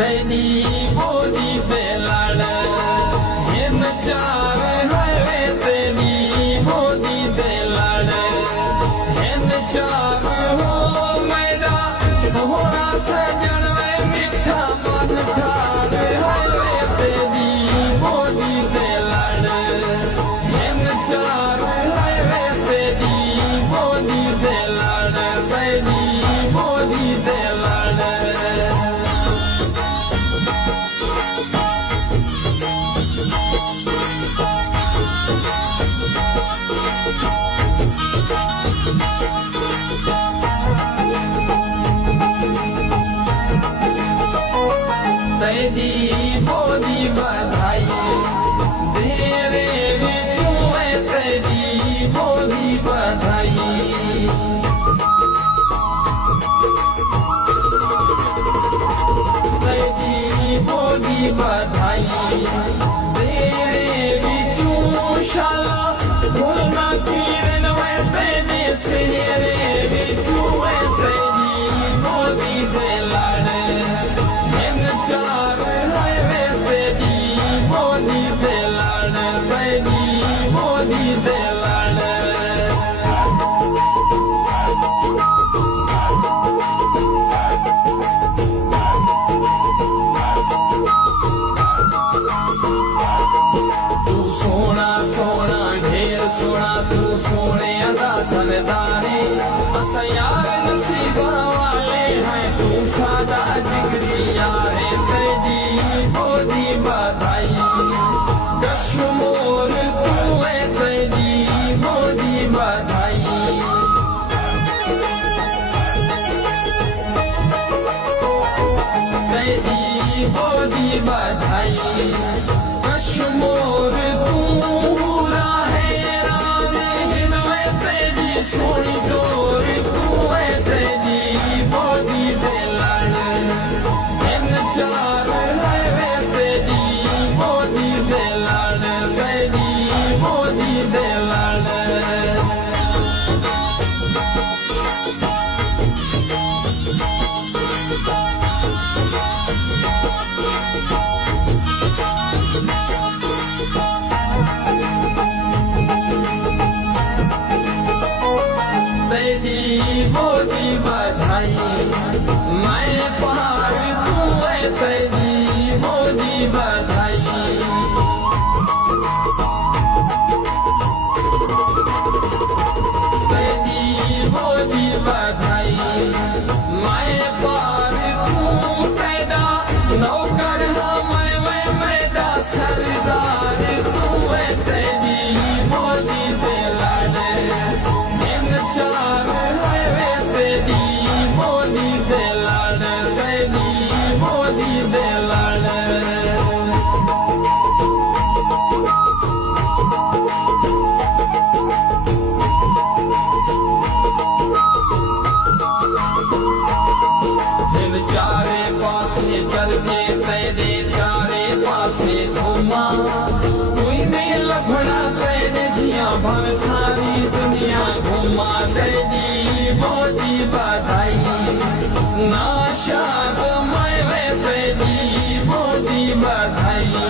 तेरी मोदी दे लड़ हिन चार है तेरी मोदी दे लड़ हिन चार हो मेरा सोहरा सजन वे मिठा मन ठार है तेरी मोदी दे लड़ हिन चार है तेरी मोदी दे लड़ तेरी मोदी दे लड़ तेरी मोदी बधाई तेरे बिचू है तेरी मोदी बधाई तेरी मोदी बधाई तेरे बिचू शाला भूलना किरण में तेरे सेरे बिचू है तेरी मोदी दे लड़ हिन चार है तेरी मोदी दे लड़ तेरी मोदी दे लड़ तू सोना सोना ढेर सोना तू सोने अदा सरदारे अस यार नसीबा वाले हैं तू सादा जिगरी यार है तेरी मोदी बधाई कश्मीर तू है तेरी मोदी बधाई तेरी मोदी बधाई कश्मीर तू हैरान हिन में तेरी सोनी डोर तू है तेरी मोदी दे लड़ हिन चार है तेरी मोदी दे लड़ तेरी मोदी दे लड़ तेरी मोदी बधाई मैं पहाड़ तू है तेरी मोदी बधाई तेरी मोदी बधाई मैं पहाड़ तू पैदा नौकर मैं मैदा सरदार तू है तेरी मोदी दे लड़ हिन चार है तेरी मोदी दे लड़ तेरी मोदी दे लड़ हिन चारे पासे चलचे तेरे चारे पासे घुमा कोई नहीं लभड़ा तेरे जिया भव सारी दुनिया घुमा तेरी मोदी बधाई नाशाद मैं वे तेरी मोदी बधाई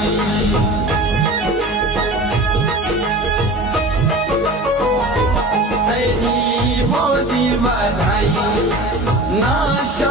तेरी मोदी बधाई नाशा